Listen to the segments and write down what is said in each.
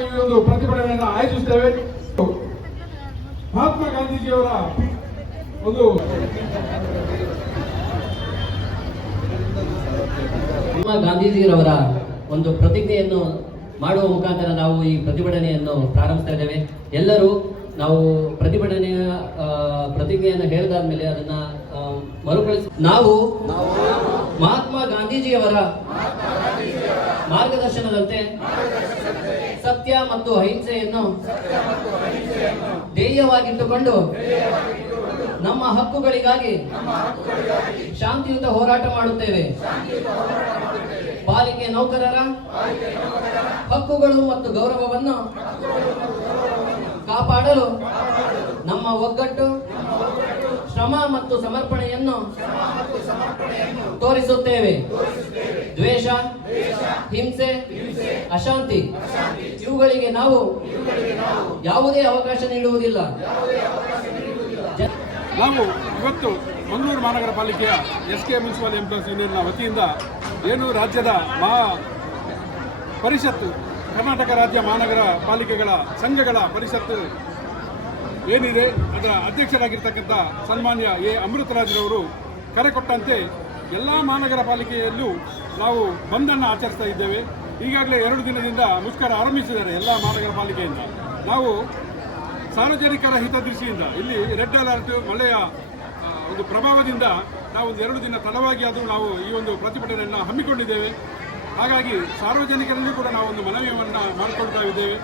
ಈ ಒಂದು ಪ್ರತಿಭಟನೆಯನ್ನು ಆಯೋಜಿಸುತ್ತೇವೆ. ಮಹಾತ್ಮ ಗಾಂಧೀಜಿಯವರ ಒಂದು ಗಾಂಧೀಜಿಯವರ ಒಂದು ಪ್ರತಿಜ್ಞೆಯನ್ನು ಮಾಡುವ ಮುಖಾಂತರ ನಾವು ಈ ಪ್ರತಿಭಟನೆಯನ್ನು ಪ್ರಾರಂಭಿಸ್ತಾ ಇದ್ದೇವೆ. ಎಲ್ಲರೂ ನಾವು ಪ್ರತಿಜ್ಞೆಯನ್ನು ಹೇಳಿದಾದ್ಮೇಲೆ ಅದನ್ನ ಮರುಕಳಿಸಿ ನಾವು ಮಹಾತ್ಮ ಗಾಂಧೀಜಿಯವರ ಮಾರ್ಗದರ್ಶನದಂತೆ ಸತ್ಯ ಮತ್ತು ಅಹಿಂಸೆಯನ್ನು ಧ್ಯೇಯವಾಗಿಟ್ಟುಕೊಂಡು ನಮ್ಮ ಹಕ್ಕುಗಳಿಗಾಗಿ ಶಾಂತಿಯುತ ಹೋರಾಟ ಮಾಡುತ್ತೇವೆ. ಪಾಲಿಕೆ ನೌಕರರ ಹಕ್ಕುಗಳು ಮತ್ತು ಗೌರವವನ್ನು ಕಾಪಾಡಲು ನಮ್ಮ ಒಗ್ಗಟ್ಟು, ಶ್ರಮ ಮತ್ತು ಸಮರ್ಪಣೆಯನ್ನು ತೋರಿಸುತ್ತೇವೆ. ದ್ವೇಷ, ಹಿಂಸೆ, ಅಶಾಂತಿ ಇವುಗಳಿಗೆ ನಾವು ಯಾವುದೇ ಅವಕಾಶ ನೀಡುವುದಿಲ್ಲ. ನಾವು ಇವತ್ತು ಮಂಗಳೂರು ಮಹಾನಗರ ಪಾಲಿಕೆಯ SK ಮುನ್ಸಿಪಲ್ ಎಂಪ್ಲಾಯೀಸ್ ಯೂನಿಯನ್ನ ವತಿಯಿಂದ ಏನು ರಾಜ್ಯದ ಪರಿಷತ್ತು, ಕರ್ನಾಟಕ ರಾಜ್ಯ ಮಹಾನಗರ ಪಾಲಿಕೆಗಳ ಸಂಘಗಳ ಪರಿಷತ್ತು ಏನಿದೆ ಅದರ ಅಧ್ಯಕ್ಷರಾಗಿರ್ತಕ್ಕಂಥ ಸನ್ಮಾನ್ಯ ಅಮೃತರಾಜ್ರವರು ಕರೆ ಕೊಟ್ಟಂತೆ ಎಲ್ಲ ಮಹಾನಗರ ಪಾಲಿಕೆಯಲ್ಲೂ ನಾವು ಬಂದನ್ನು ಆಚರಿಸ್ತಾ ಇದ್ದೇವೆ. ಈಗಾಗಲೇ 2 ದಿನದಿಂದ ಮುಷ್ಕರ ಆರಂಭಿಸಿದ್ದಾರೆ ಎಲ್ಲ ಮಹಾನಗರ ಪಾಲಿಕೆಯಿಂದ. ನಾವು ಸಾರ್ವಜನಿಕರ ಹಿತದೃಷ್ಟಿಯಿಂದ ಇಲ್ಲಿ ರೆಡ್ ಅಲರ್ಟ್ ಮಳೆಯ ಒಂದು ಪ್ರಭಾವದಿಂದ ನಾವು ಒಂದು 2 ದಿನ ತಡವಾಗಿ ಆದರೂ ನಾವು ಈ ಒಂದು ಪ್ರತಿಭಟನೆಯನ್ನು ಹಮ್ಮಿಕೊಂಡಿದ್ದೇವೆ. ಹಾಗಾಗಿ ಸಾರ್ವಜನಿಕರಲ್ಲೂ ಕೂಡ ನಾವು ಒಂದು ಮನವಿಯನ್ನು ಮಾಡಿಕೊಳ್ತಾ ಇದ್ದೇವೆ.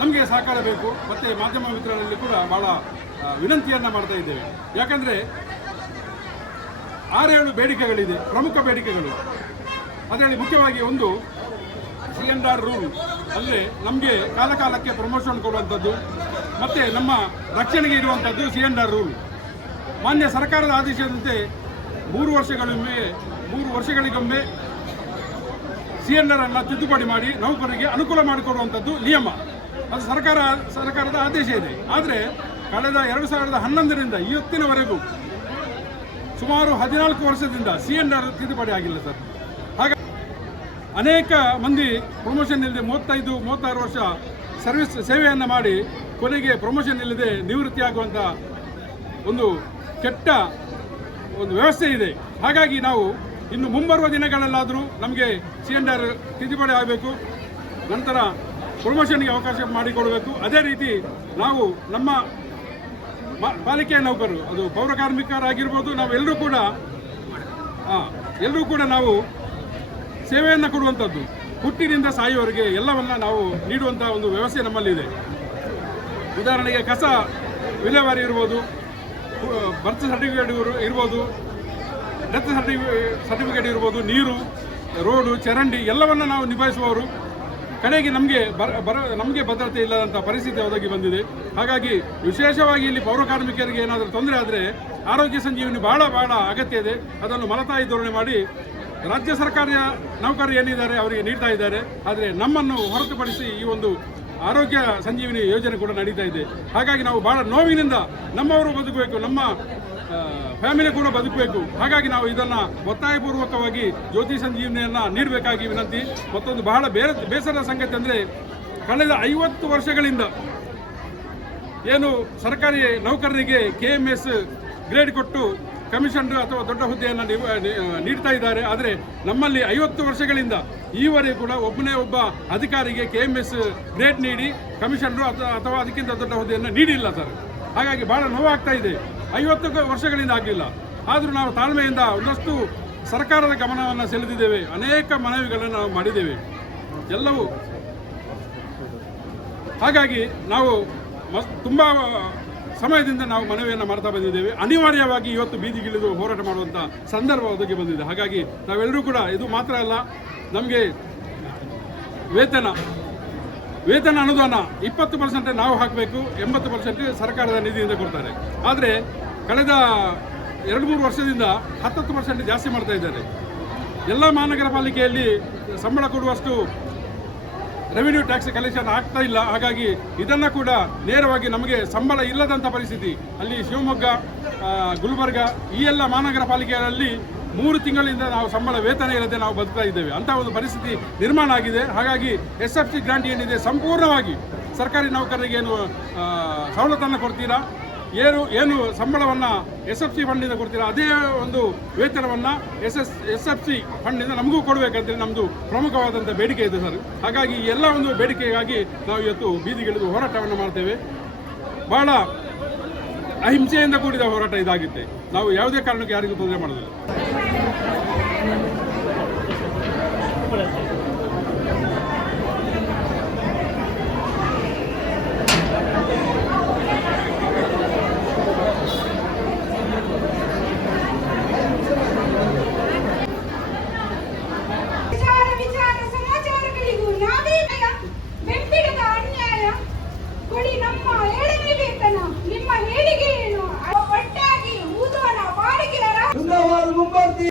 ನಮಗೆ ಸಹಕಾರ ಬೇಕು, ಮತ್ತು ಮಾಧ್ಯಮ ಮಿತ್ರರಲ್ಲಿ ಕೂಡ ಭಾಳ ವಿನಂತಿಯನ್ನು ಮಾಡ್ತಾ ಇದ್ದೇವೆ. ಯಾಕಂದರೆ 6-7 ಬೇಡಿಕೆಗಳಿದೆ, ಪ್ರಮುಖ ಬೇಡಿಕೆಗಳು. ಅದರಲ್ಲಿ ಮುಖ್ಯವಾಗಿ ಒಂದು CNR ರೂಲ್, ಅಂದರೆ ನಮಗೆ ಕಾಲಕಾಲಕ್ಕೆ ಪ್ರಮೋಷನ್ ಕೊಡುವಂಥದ್ದು ಮತ್ತು ನಮ್ಮ ರಕ್ಷಣೆಗೆ ಇರುವಂಥದ್ದು CNR ರೂಲ್. ಮಾನ್ಯ ಸರ್ಕಾರದ ಆದೇಶದಂತೆ 3 ವರ್ಷಗಳಿಗೊಮ್ಮೆ CNR ಅನ್ನು ತಿದ್ದುಪಡಿ ಮಾಡಿ ನೌಕರರಿಗೆ ಅನುಕೂಲ ಮಾಡಿಕೊಡುವಂಥದ್ದು ನಿಯಮ. ಅದು ಸರ್ಕಾರದ ಆದೇಶ ಇದೆ. ಆದರೆ ಕಳೆದ 2011ರಿಂದ ಇವತ್ತಿನವರೆಗೂ ಸುಮಾರು 14 ವರ್ಷದಿಂದ CNR ತಿದ್ದುಪಡಿ ಆಗಿಲ್ಲ ಸರ್. ಹಾಗಾಗಿ ಅನೇಕ ಮಂದಿ ಪ್ರಮೋಷನ್ ಇಲ್ಲದೆ 35-36 ವರ್ಷ ಸೇವೆಯನ್ನು ಮಾಡಿ ಕೊನೆಗೆ ಪ್ರಮೋಷನ್ ಇಲ್ಲದೆ ನಿವೃತ್ತಿಯಾಗುವಂಥ ಒಂದು ಕೆಟ್ಟ ಒಂದು ವ್ಯವಸ್ಥೆ ಇದೆ. ಹಾಗಾಗಿ ನಾವು ಇನ್ನು ಮುಂಬರುವ ದಿನಗಳಲ್ಲಾದರೂ ನಮಗೆ CNR ತಿದ್ದುಪಡಿ ಆಗಬೇಕು, ನಂತರ ಪ್ರಮೋಷನ್ಗೆ ಅವಕಾಶ ಮಾಡಿಕೊಡಬೇಕು. ಅದೇ ರೀತಿ ನಾವು ನಮ್ಮ ಪಾಲಿಕೆಯ ನೌಕರರು, ಅದು ಪೌರ ಕಾರ್ಮಿಕರಾಗಿರ್ಬೋದು, ನಾವೆಲ್ಲರೂ ಕೂಡ ನಾವು ಸೇವೆಯನ್ನು ಕೊಡುವಂಥದ್ದು, ಹುಟ್ಟಿನಿಂದ ಸಾಯುವವರೆಗೆ ಎಲ್ಲವನ್ನ ನಾವು ನೀಡುವಂಥ ಒಂದು ವ್ಯವಸ್ಥೆ ನಮ್ಮಲ್ಲಿದೆ. ಉದಾಹರಣೆಗೆ ಕಸ ವಿಲೇವಾರಿ ಇರ್ಬೋದು, ಬರ್ತ್ ಸರ್ಟಿಫಿಕೇಟ್ ಇರ್ಬೋದು, ಡೆತ್ ಸರ್ಟಿಫಿಕೇಟ್ ಇರ್ಬೋದು, ನೀರು, ರೋಡು, ಚರಂಡಿ ಎಲ್ಲವನ್ನು ನಾವು ನಿಭಾಯಿಸುವವರು. ಕಡೆಗೆ ನಮಗೆ ಭದ್ರತೆ ಇಲ್ಲದಂಥ ಪರಿಸ್ಥಿತಿ ಒದಗಿ ಬಂದಿದೆ. ಹಾಗಾಗಿ ವಿಶೇಷವಾಗಿ ಇಲ್ಲಿ ಪೌರ ಕಾರ್ಮಿಕರಿಗೆ ಏನಾದರೂ ತೊಂದರೆ ಆದರೆ ಆರೋಗ್ಯ ಸಂಜೀವಿನಿ ಬಹಳ ಅಗತ್ಯ ಇದೆ. ಅದನ್ನು ಮಲತಾಯಿ ಧೋರಣೆ ಮಾಡಿ ರಾಜ್ಯ ಸರ್ಕಾರಿ ನೌಕರರು ಏನಿದ್ದಾರೆ ಅವರಿಗೆ ನೀಡ್ತಾ ಇದ್ದಾರೆ. ಆದರೆ ನಮ್ಮನ್ನು ಹೊರತುಪಡಿಸಿ ಈ ಒಂದು ಆರೋಗ್ಯ ಸಂಜೀವಿನಿ ಯೋಜನೆ ಕೂಡ ನಡೀತಾ ಇದೆ. ಹಾಗಾಗಿ ನಾವು ಬಹಳ ನೋವಿನಿಂದ ನಮ್ಮವರು ಬದುಕಬೇಕು, ನಮ್ಮ ಫ್ಯಾಮಿಲಿ ಕೂಡ ಬದುಕಬೇಕು. ಹಾಗಾಗಿ ನಾವು ಇದನ್ನು ಒತ್ತಾಯಪೂರ್ವಕವಾಗಿ ಜ್ಯೋತಿ ಸಂಜೀವನಿಯನ್ನು ನೀಡಬೇಕಾಗಿ ವಿನಂತಿ. ಮತ್ತೊಂದು ಬಹಳ ಬೇಸರದ ಸಂಗತಿ ಅಂದರೆ ಕಳೆದ 50 ವರ್ಷಗಳಿಂದ ಏನು ಸರ್ಕಾರಿ ನೌಕರರಿಗೆ KMS ಗ್ರೇಡ್ ಕೊಟ್ಟು ಕಮಿಷನರ್ ಅಥವಾ ದೊಡ್ಡ ಹುದ್ದೆಯನ್ನು ನೀಡ್ತಾ ಇದ್ದಾರೆ. ಆದರೆ ನಮ್ಮಲ್ಲಿ 50 ವರ್ಷಗಳಿಂದ ಈವರೆಗೂ ಕೂಡ ಒಬ್ಬ ಅಧಿಕಾರಿಗೆ KMS ಗ್ರೇಡ್ ನೀಡಿ ಕಮಿಷನರು ಅಥವಾ ಅದಕ್ಕಿಂತ ದೊಡ್ಡ ಹುದ್ದೆಯನ್ನು ನೀಡಿಲ್ಲ ಸರ್. ಹಾಗಾಗಿ ಬಹಳ ನೋವಾಗ್ತಾ ಇದೆ. 50 ವರ್ಷಗಳಿಂದ ಆಗಲಿಲ್ಲ. ಆದರೂ ನಾವು ತಾಳ್ಮೆಯಿಂದ ಒಂದಷ್ಟು ಸರ್ಕಾರದ ಗಮನವನ್ನು ಸೆಳೆದಿದ್ದೇವೆ, ಅನೇಕ ಮನವಿಗಳನ್ನು ನಾವು ಮಾಡಿದ್ದೇವೆ ಎಲ್ಲವೂ. ಹಾಗಾಗಿ ನಾವು ತುಂಬ ಸಮಯದಿಂದ ನಾವು ಮನವಿಯನ್ನು ಮಾಡ್ತಾ ಬಂದಿದ್ದೇವೆ. ಅನಿವಾರ್ಯವಾಗಿ ಇವತ್ತು ಬೀದಿಗಿಳಿದು ಹೋರಾಟ ಮಾಡುವಂಥ ಸಂದರ್ಭ ಒದಗಿ ಬಂದಿದೆ. ಹಾಗಾಗಿ ನಾವೆಲ್ಲರೂ ಕೂಡ, ಇದು ಮಾತ್ರ ಅಲ್ಲ, ನಮಗೆ ವೇತನ ಅನುದಾನ 20% ನಾವು ಹಾಕಬೇಕು, 80% ಸರ್ಕಾರದ ನಿಧಿಯಿಂದ ಕೊಡ್ತಾರೆ. ಆದರೆ ಕಳೆದ 2-3 ವರ್ಷದಿಂದ 10% ಜಾಸ್ತಿ ಮಾಡ್ತಾ ಇದ್ದಾರೆ. ಎಲ್ಲ ಮಹಾನಗರ ಪಾಲಿಕೆಯಲ್ಲಿ ಸಂಬಳ ಕೊಡುವಷ್ಟು ರೆವಿನ್ಯೂ ಟ್ಯಾಕ್ಸ್ ಕಲೆಕ್ಷನ್ ಆಗ್ತಾ ಇಲ್ಲ. ಹಾಗಾಗಿ ಇದನ್ನು ಕೂಡ ನೇರವಾಗಿ ನಮಗೆ ಸಂಬಳ ಇಲ್ಲದಂಥ ಪರಿಸ್ಥಿತಿ ಅಲ್ಲಿ ಶಿವಮೊಗ್ಗ, ಗುಲ್ಬರ್ಗ ಈ ಎಲ್ಲ ಮಹಾನಗರ ಪಾಲಿಕೆಗಳಲ್ಲಿ 3 ತಿಂಗಳಿಂದ ನಾವು ಸಂಬಳ ವೇತನ ಇಲ್ಲದೆ ನಾವು ಬದುಕ್ತಾ ಇದ್ದೇವೆ ಅಂತ ಒಂದು ಪರಿಸ್ಥಿತಿ ನಿರ್ಮಾಣ ಆಗಿದೆ. ಹಾಗಾಗಿ SFC ಗ್ರಾಂಟ್ ಏನಿದೆ ಸಂಪೂರ್ಣವಾಗಿ ಸರ್ಕಾರಿ ನೌಕರರಿಗೆ ಏನು ಸವಲತ್ತನ್ನು ಕೊಡ್ತೀರಾ, ಏನು ಸಂಬಳವನ್ನು SFC ಫಂಡಿಂದ ಕೊಡ್ತೀರಾ, ಅದೇ ಒಂದು ವೇತನವನ್ನು SFC ಫಂಡಿಂದ ನಮಗೂ ಕೊಡಬೇಕಂತೇಳಿ ನಮ್ಮದು ಪ್ರಮುಖವಾದಂಥ ಬೇಡಿಕೆ ಇದೆ ಸರ್. ಹಾಗಾಗಿ ಈ ಎಲ್ಲ ಒಂದು ಬೇಡಿಕೆಗಾಗಿ ನಾವು ಇವತ್ತು ಬೀದಿಗಿಳಿದು ಹೋರಾಟವನ್ನು ಮಾಡ್ತೇವೆ. ಬಹಳ ಅಹಿಂಸೆಯಿಂದ ಕೂಡಿದ ಹೋರಾಟ ಇದಾಗುತ್ತೆ. ನಾವು ಯಾವುದೇ ಕಾರಣಕ್ಕೆ ಯಾರಿಗೂ ತೊಂದರೆ ಮಾಡೋದಿಲ್ಲ. ವಿಚಾರ ಸಮಾಚಾರಗಳಿಗೂ ನಾವೇ ಬೆಂಬಿಡದ ಅನ್ಯಾಯ ಕೊಡಿ ನಮ್ಮ 7ನೇ ವೇತನ. ನಿಮ್ಮ ಹೇಳಿಕೆ ಏನು? ಒಟ್ಟಾಗಿ ಊದುವನ ಬಾಡಿಗೆಯರ ಮುಂಬರ್ತಿ